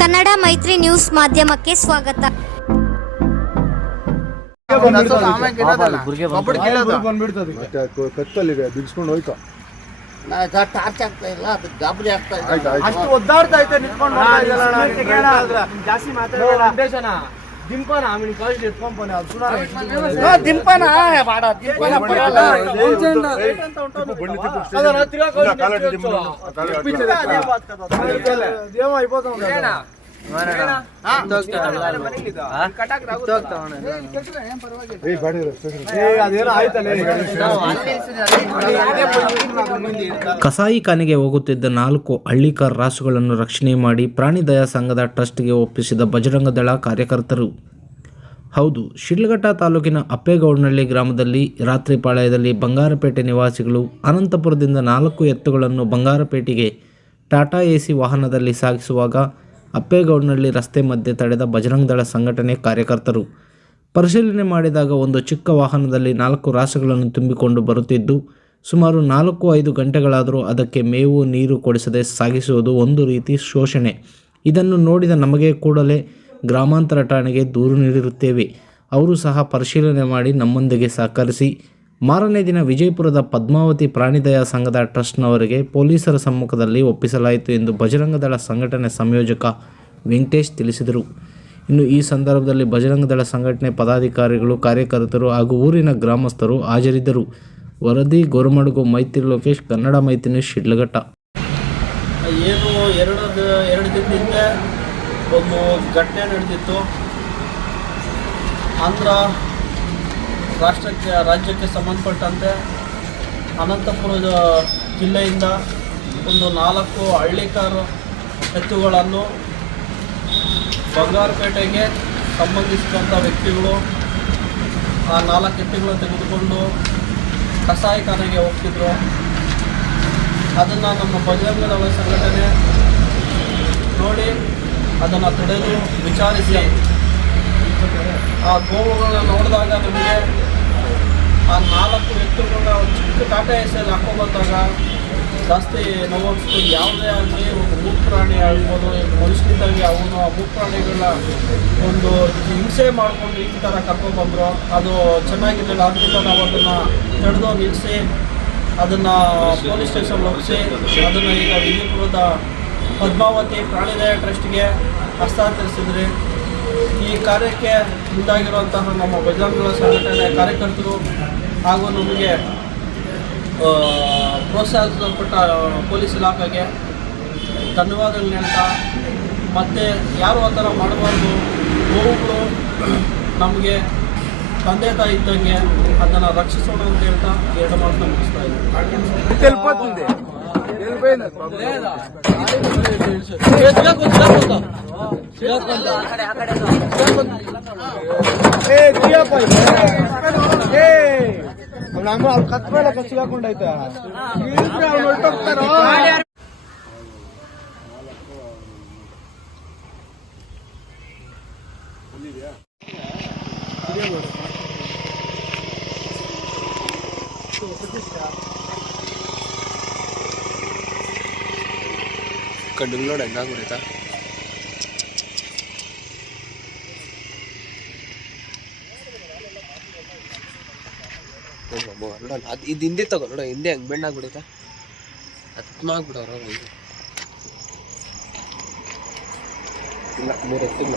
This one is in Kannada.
ಕನ್ನಡ ಮೈತ್ರಿ ನ್ಯೂಸ್ ಮಾಧ್ಯಮಕ್ಕೆ ಸ್ವಾಗತ. ಬಿಡಿಸ್ಕೊಂಡು ಹೋಯ್ತು ಟಾರ್ಚ್ ಆಗ್ತಾ ಇಲ್ಲ ಅದು ಗಾಬರಿ ಆಗ್ತಾ ಇದೆ ಅಷ್ಟು ಒದ್ದಾಡ್ತಾ ಐತೆ ನಿಂತ್ಕೊಂಡು ಜಾಸ್ತಿ దింపానా ఆమెను కాల్ చేసి పంపని చూడాలి దింపానా వాడ దింపానా తిరిగి అయిపోతాం ಕಸಾಯಿಖಾನೆಗೆ ಹೋಗುತ್ತಿದ್ದ ನಾಲ್ಕು ಹಳ್ಳಿಕಾರ್ ರಾಸುಗಳನ್ನು ರಕ್ಷಣೆ ಮಾಡಿ ಪ್ರಾಣಿ ದಯಾ ಸಂಘದ ಟ್ರಸ್ಟ್ಗೆ ಒಪ್ಪಿಸಿದ ಬಜರಂಗ ದಳ ಕಾರ್ಯಕರ್ತರು. ಹೌದು, ಶಿಡ್ಲಘಟ್ಟ ತಾಲೂಕಿನ ಅಪ್ಪೇಗೌಡನಹಳ್ಳಿ ಗ್ರಾಮದಲ್ಲಿ ರಾತ್ರಿ ಪಾಳ್ಯದಲ್ಲಿ ಬಂಗಾರಪೇಟೆ ನಿವಾಸಿಗಳು ಅನಂತಪುರದಿಂದ ನಾಲ್ಕು ಎತ್ತುಗಳನ್ನು ಬಂಗಾರಪೇಟೆಗೆ ಟಾಟಾ ಎಸಿ ವಾಹನದಲ್ಲಿ ಸಾಗಿಸುವಾಗ ಅಪ್ಪೇಗೌಡನಹಳ್ಳಿ ರಸ್ತೆ ಮಧ್ಯೆ ತಡೆದ ಬಜರಂಗ್ ದಳ ಸಂಘಟನೆ ಕಾರ್ಯಕರ್ತರು. ಪರಿಶೀಲನೆ ಮಾಡಿದಾಗ ಒಂದು ಚಿಕ್ಕ ವಾಹನದಲ್ಲಿ ನಾಲ್ಕು ರಾಸುಗಳನ್ನು ತುಂಬಿಕೊಂಡು ಬರುತ್ತಿದ್ದು, ಸುಮಾರು ನಾಲ್ಕು ಐದು ಗಂಟೆಗಳಾದರೂ ಅದಕ್ಕೆ ಮೇವು, ನೀರು ಕೊಡಿಸದೆ ಸಾಗಿಸುವುದು ಒಂದು ರೀತಿ ಶೋಷಣೆ. ಇದನ್ನು ನೋಡಿದ ನಮಗೆ ಕೂಡಲೇ ಗ್ರಾಮಾಂತರ ಠಾಣೆಗೆ ದೂರು ನೀಡಿರುತ್ತೇವೆ. ಅವರು ಸಹ ಪರಿಶೀಲನೆ ಮಾಡಿ ನಮ್ಮೊಂದಿಗೆ ಸಹಕರಿಸಿ ಮಾರನೇ ದಿನ ವಿಜಯಪುರದ ಪದ್ಮಾವತಿ ಪ್ರಾಣಿದಯಾ ಸಂಘದ ಟ್ರಸ್ಟ್ನವರಿಗೆ ಪೊಲೀಸರ ಸಮ್ಮುಖದಲ್ಲಿ ಒಪ್ಪಿಸಲಾಯಿತು ಎಂದು ಬಜರಂಗದಳ ಸಂಘಟನೆ ಸಂಯೋಜಕ ವೆಂಕಟೇಶ್ ತಿಳಿಸಿದರು. ಇನ್ನು ಈ ಸಂದರ್ಭದಲ್ಲಿ ಬಜರಂಗದಳ ಸಂಘಟನೆ ಪದಾಧಿಕಾರಿಗಳು, ಕಾರ್ಯಕರ್ತರು ಹಾಗೂ ಊರಿನ ಗ್ರಾಮಸ್ಥರು ಹಾಜರಿದ್ದರು. ವರದಿ, ಗೋರಮಡುಗು, ಮೈತ್ರಿ ಲೋಕೇಶ್, ಕನ್ನಡ ಮೈತ್ರಿ ಶಿಡ್ಲಘಟ್ಟ. ಏನು ಎರಡು ಎರಡು ದಿನದಿಂದ ಒಂದು ಘಟನೆ ನಡೆದಿತ್ತು. ಆಂಧ್ರ ರಾಷ್ಟ್ರಕ್ಕೆ, ರಾಜ್ಯಕ್ಕೆ ಸಂಬಂಧಪಟ್ಟಂತೆ ಅನಂತಪುರ ಜಿಲ್ಲೆಯಿಂದ ಒಂದು ನಾಲ್ಕು ಹಳ್ಳಿಕಾರು ಎತ್ತುಗಳನ್ನು ಬಂಗಾರಪೇಟೆಗೆ ಸಂಬಂಧಿಸಿದಂಥ ವ್ಯಕ್ತಿಗಳು ಆ ನಾಲ್ಕು ಎತ್ತುಗಳನ್ನು ತೆಗೆದುಕೊಂಡು ಕಸಾಯಿಖಾನೆಗೆ ಹೋಗ್ತಿದ್ರು. ಅದನ್ನು ನಮ್ಮ ಬಜರಂಗ ದಳ ಸಂಘಟನೆ ನೋಡಿ ಅದನ್ನು ತಡೆದು ವಿಚಾರಿಸಿ ಆ ಗೋವುಗಳನ್ನ ನೋಡಿದಾಗ ನಮಗೆ ಆ ನಾಲ್ಕು ವ್ಯಕ್ತಿಗಳನ್ನ ಚಿಕ್ಕ ಟಾಟಾ ಹೆಸರಲ್ಲಿ ಹಾಕೊಂಡ್ಬಂದಾಗ ಜಾಸ್ತಿ ನೋವಿಸ್ತು ಯಾವುದೇ ಆಗಲಿ ಒಂದು ಮೂಕ್ ಪ್ರಾಣಿ ಆಗ್ಬೋದು ಮನುಷ್ಯನಿದ್ದಾಗಿ ಅವನು ಆ ಮೂಕ್ ಪ್ರಾಣಿಗಳನ್ನ ಒಂದು ಹಿಂಸೆ ಮಾಡಿಕೊಂಡು ಈ ಥರ ಕರ್ಕೊಂಡ್ಬಂದರು ಅದು ಚೆನ್ನಾಗಿರಲಿಲ್ಲ. ಅದರಿಂದ ನಾವು ಅದನ್ನು ತಡೆದು ನಿಲ್ಲಿಸಿ ಅದನ್ನು ಪೊಲೀಸ್ ಸ್ಟೇಷನ್ ಒಪ್ಪಿಸಿ ಅದನ್ನು ಈಗ ವಿಜಯಪುರದ ಪದ್ಮಾವತಿ ಪ್ರಾಣಿದಯ ಟ್ರಸ್ಟ್ಗೆ ಹಸ್ತಾಂತರಿಸಿದ್ರಿ. ಈ ಕಾರ್ಯಕ್ಕೆ ಮುಂದಾಗಿರುವಂತಹ ನಮ್ಮ ಬಜರಂಗ ಸಂಘಟನೆ ಕಾರ್ಯಕರ್ತರು ಹಾಗೂ ನಮಗೆ ಪ್ರೋತ್ಸಾಹಿಸಲ್ಪಟ್ಟ ಪೊಲೀಸ್ ಇಲಾಖೆಗೆ ಧನ್ಯವಾದಗಳು ಹೇಳ್ತಾ ಮತ್ತು ಯಾರು ಆ ಥರ ಮಾಡಬಾರ್ದು ನೋವುಗಳು ನಮಗೆ ತಂದೆ ತಾಯಿ ಇದ್ದಂಗೆ ಅದನ್ನು ರಕ್ಷಿಸೋಣ ಅಂತ ಹೇಳ್ತಾ ಎರಡು ಮಾಡ್ತಾ ಮುಗಿಸ್ತಾ ಇದ್ದೀನಿ. ಏ ದಿಯಪ್ಪ ಏ ನಮ್ಮ ಅವ್ರು ಕತ್ ನೋಡಿ ಕಚ್ಚಿ ಹೊಡಿತಾ ಇಲ್ರಿ ಅವ್ರು ಹೊರ್ಟೋಗ್ತಾರೋ? ಕಣ್ಣಿಗೆ ನೋಡಿ ಹೆಂಗಾಗ್ಬಿಡೈತಾ ಅದು ಇದು ಹಿಂದೆ ತಗೋ, ನೋಡ, ಹಿಂದೆ ಹೆಂಗ್ ಬೆಣ್ಣಾಗ್ಬಿಡೈತಾ ಹತ್ಮ ಆಗ್ಬಿಡವ್ರ ಇಲ್ಲ, ಮೂರು ಎತ್ತಿಲ್ಲ